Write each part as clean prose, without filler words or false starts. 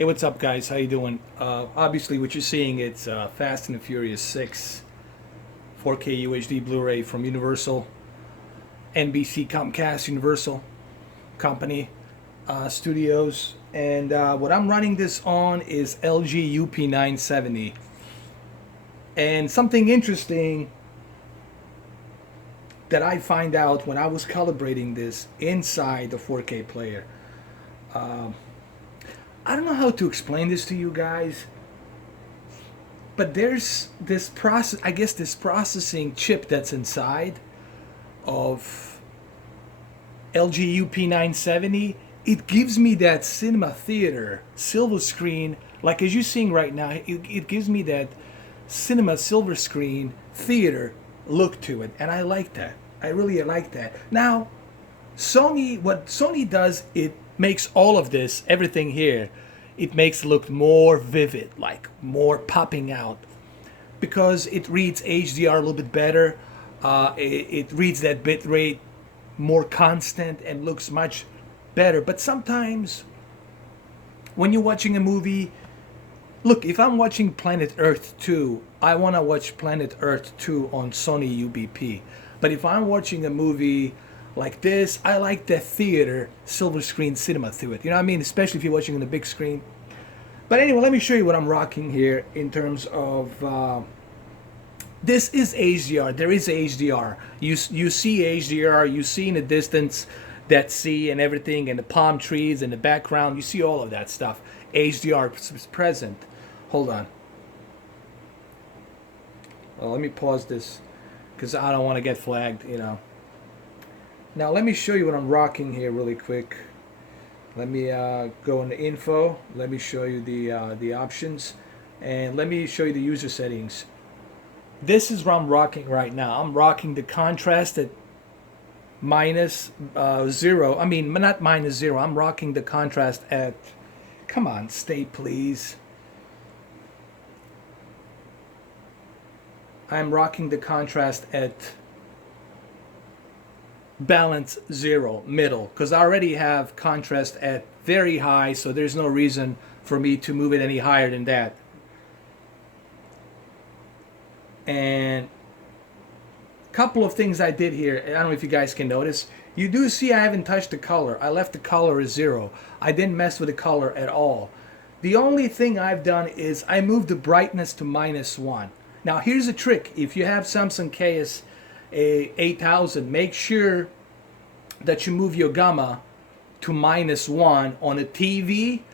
Hey, what's up, guys? How you doing? Obviously, what you're seeing, it's Fast and Furious 6 4K UHD Blu-ray from Universal, NBC, Comcast, Universal Company Studios. And what I'm running this on is LG UP970. And something interesting that I find out when I was calibrating this inside the 4K player. I don't know how to explain this to you guys, but there's this process, I guess this processing chip that's inside of LG UP970. It gives me that cinema theater silver screen, like as you're seeing right now, it gives me that cinema silver screen theater look to it, and I like that. I really like that. Now, what Sony does, it makes all of this, everything here, it makes it look more vivid, like more popping out, because it reads HDR a little bit better. It reads that bit rate more constant and looks much better. But sometimes when you're watching a movie, look, if I'm watching Planet Earth 2, I want to watch Planet Earth 2 on Sony UBP. But if I'm watching a movie like this, I like the theater silver screen cinema through it. You know what I mean? Especially if you're watching on the big screen. But anyway, let me show you what I'm rocking here in terms of... this is HDR. There is HDR. You see HDR. You see in the distance that sea and everything, and the palm trees in the background. You see all of that stuff. HDR is present. Hold on. Well, let me pause this because I don't want to get flagged, you know. Now let me show you what I'm rocking here really quick. Let me go into info. Let me show you the options, and let me show you the user settings. This is what I'm rocking right now. I'm rocking the contrast at minus 0. I mean, not minus 0. I'm rocking the contrast at, come on, stay please. I'm rocking the contrast at balance 0, middle, because I already have contrast at very high, so there's no reason for me to move it any higher than that. And a couple of things I did here, I don't know if you guys can notice. You do see I haven't touched the color. I left the color as 0. I didn't mess with the color at all. The only thing I've done is I moved the brightness to -1. Now here's a trick. If you have Samsung KS 8000, make sure that you move your gamma to -1 on a TV,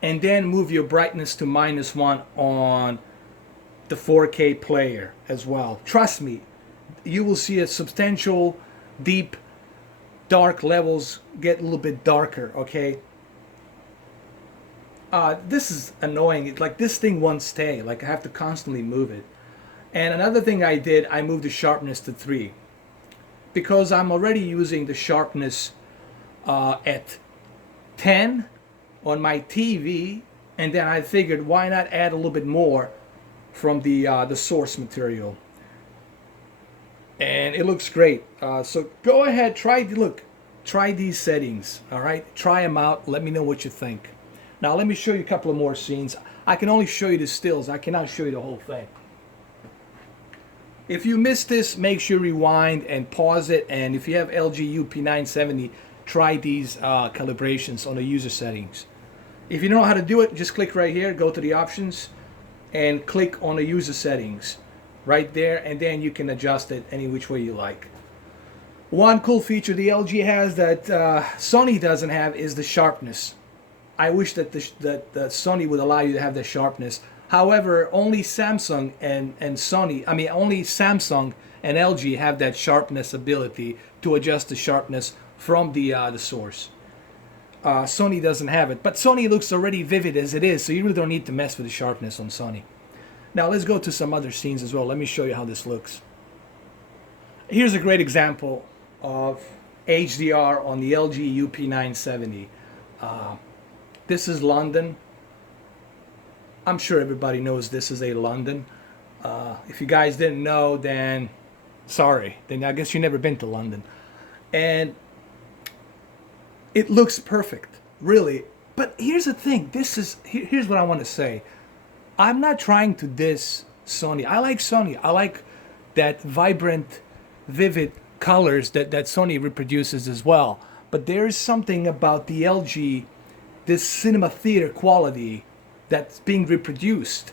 and then move your brightness to -1 on the 4K player as well. Trust me, you will see a substantial deep dark levels get a little bit darker, okay? This is annoying. It's like this thing won't stay. Like I have to constantly move it. And another thing I did, I moved the sharpness to 3. Because I'm already using the sharpness at 10 on my TV, and then I figured why not add a little bit more from the source material. And it looks great. So go ahead, try these settings, all right? Try them out. Let me know what you think. Now let me show you a couple of more scenes. I can only show you the stills. I cannot show you the whole thing. If you missed this, make sure you rewind and pause it. And if you have LG UP970, try these calibrations on the user settings. If you don't know how to do it, just click right here, go to the options, and click on the user settings right there, and then you can adjust it any which way you like. One cool feature the LG has that Sony doesn't have is the sharpness. I wish that that Sony would allow you to have the sharpness. However, only Samsung and Sony, I mean only Samsung and LG have that sharpness ability to adjust the sharpness from the source. Sony doesn't have it, but Sony looks already vivid as it is, so you really don't need to mess with the sharpness on Sony. Now let's go to some other scenes as well. Let me show you how this looks. Here's a great example of HDR on the LG UP970. This is London. I'm sure everybody knows this is a London. If you guys didn't know, then sorry. Then I guess you've never been to London. And it looks perfect. Really, But here's the thing. Here's what I want to say. I'm not trying to diss Sony. I like Sony. I like that vibrant, vivid colors that Sony reproduces as well. But there's something about the LG, this cinema theater quality that's being reproduced.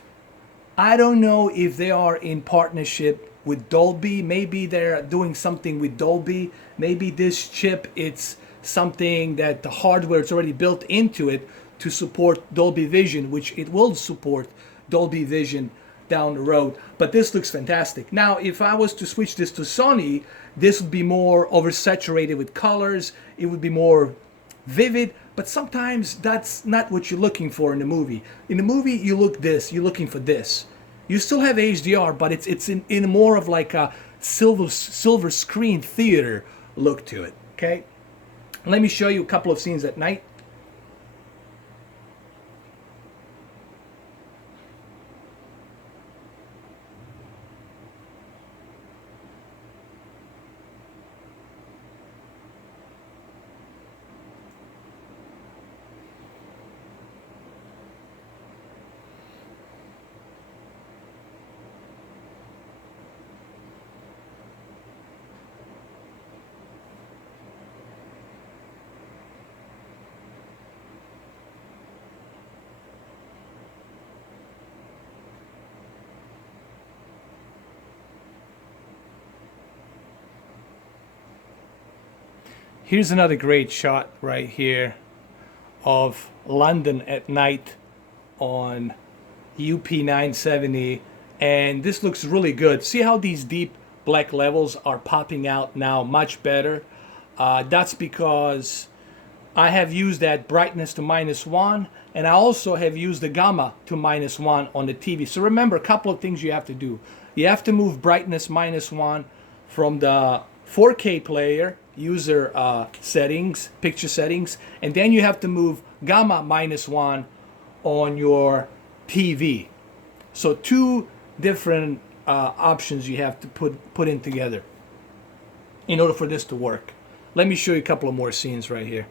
I don't know if they are in partnership with Dolby. Maybe they're doing something with Dolby. Maybe this chip, it's something that the hardware is already built into it to support Dolby Vision, which it will support Dolby Vision down the road. But this looks fantastic. Now, if I was to switch this to Sony, this would be more oversaturated with colors. It would be more vivid, but sometimes that's not what you're looking for in the movie. In the movie, you're looking for this. You still have HDR, but it's in more of like a silver screen theater look to it, okay? Let me show you a couple of scenes at night. Here's another great shot right here of London at night on UP970, and this looks really good. See how these deep black levels are popping out now much better? That's because I have used that brightness to -1, and I also have used the gamma to -1 on the TV. So remember, a couple of things you have to do. You have to move brightness -1 from the 4K player, user settings, picture settings, and then you have to move gamma -1 on your TV. So two different options you have to put in together in order for this to work. Let me show you a couple of more scenes right here.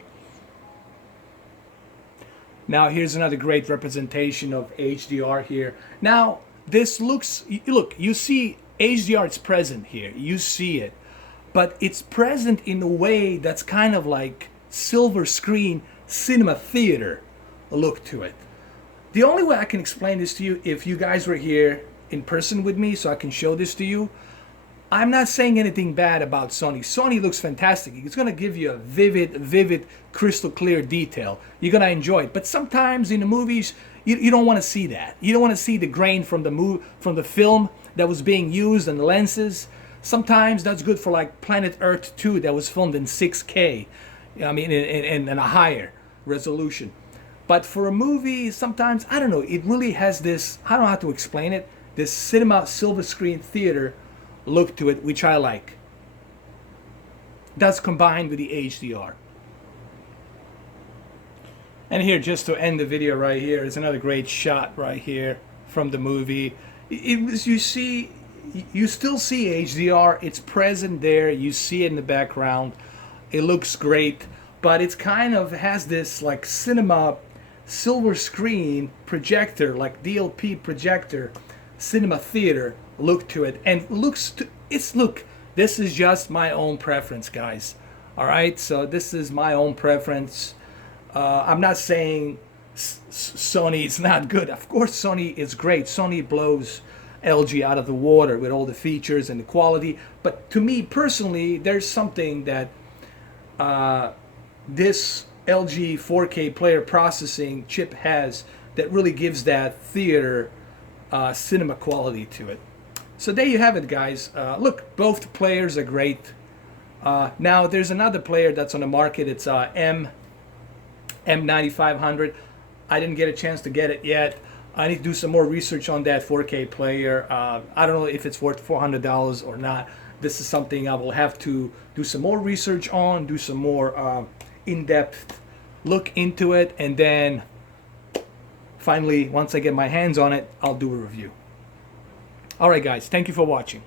Now here's another great representation of HDR here. Now this looks, look, you see HDR, it's present here. You see it. But it's present in a way that's kind of like silver screen cinema theater look to it. The only way I can explain this to you, if you guys were here in person with me so I can show this to you, I'm not saying anything bad about Sony. Sony looks fantastic. It's going to give you a vivid, crystal clear detail. You're going to enjoy it. But sometimes in the movies, you don't want to see that. You don't want to see the grain from the film that was being used and the lenses. Sometimes that's good for like Planet Earth 2 that was filmed in 6K. I mean, in a higher resolution. But for a movie, sometimes, I don't know, it really has this, I don't know how to explain it, this cinema silver screen theater look to it, which I like. That's combined with the HDR. And here, just to end the video right here, is another great shot right here from the movie. You still see HDR, it's present there, you see it in the background, it looks great, but it's kind of has this like cinema silver screen projector, like DLP projector, cinema theater look to it, and look, this is just my own preference, guys. All right, so this is my own preference. I'm not saying Sony is not good. Of course Sony is great. Sony blows LG out of the water with all the features and the quality, but to me personally, there's something that this LG 4K player processing chip has that really gives that theater cinema quality to it. So there you have it, guys. Look, both players are great. Now there's another player that's on the market. It's M9500. I didn't get a chance to get it yet. I need to do some more research on that 4K player. I don't know if it's worth $400 or not. This is something I will have to do some more research on, do some more in-depth look into it, and then finally, once I get my hands on it, I'll do a review. All right, guys, thank you for watching.